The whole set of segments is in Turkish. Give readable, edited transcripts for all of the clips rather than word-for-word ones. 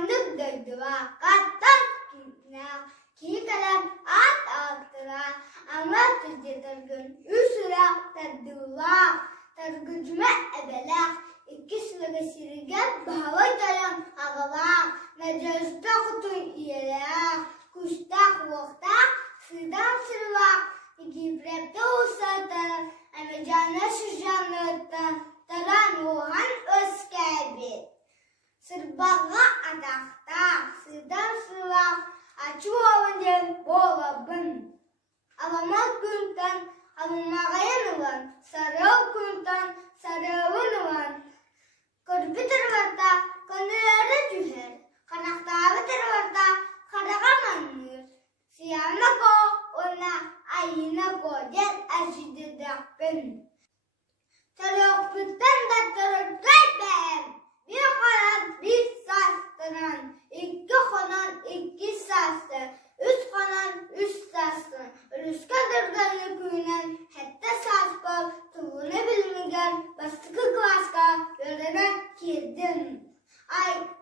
Sandık döydüva, kattan kitna, ki kalem at attıra, ama tüzde targın, üsüra tardıva, targıcıma ebelak, iki sıra sirgen, bahava dayan ağalak, neceste kutun iyelak, kuştak vaktak, sıdan sırvak, iki prepte usatar, ama canlı şuşanlıktan, taran oğan özkebi. Sırbağa adakta, sıdan sırvak, açı oğundan boğabın. Alamak günten, alınmağayan olan, sarı günten, sarıvın olan. Körpü tırvarda, kanıları cüher, kanaktağı tırvarda, karagamanmıyor. Siyana ko, ona ayına ko, gel aşıdı dakpın. Tarıklıktan da tarıklaydım. Bir kanat bir sastıran, iki kanat iki sastı, üç kanat üç sastı. Rüzgar dırgarlı kuyunan, hatta saspal, tuğunu bilmigar, bastıkı kvaska, yoluna girdin.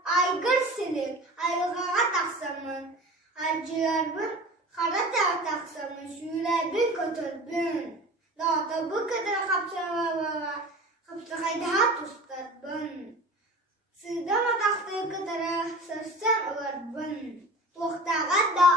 Aygır silik, aygağa taksamın, harcıyarbın, kara taksamın, şüyle kötürbün. Dağda bu kadar kapsakayda tustarbın. Sığdama taktığı kadar sırsan olarbın. Tohtağa da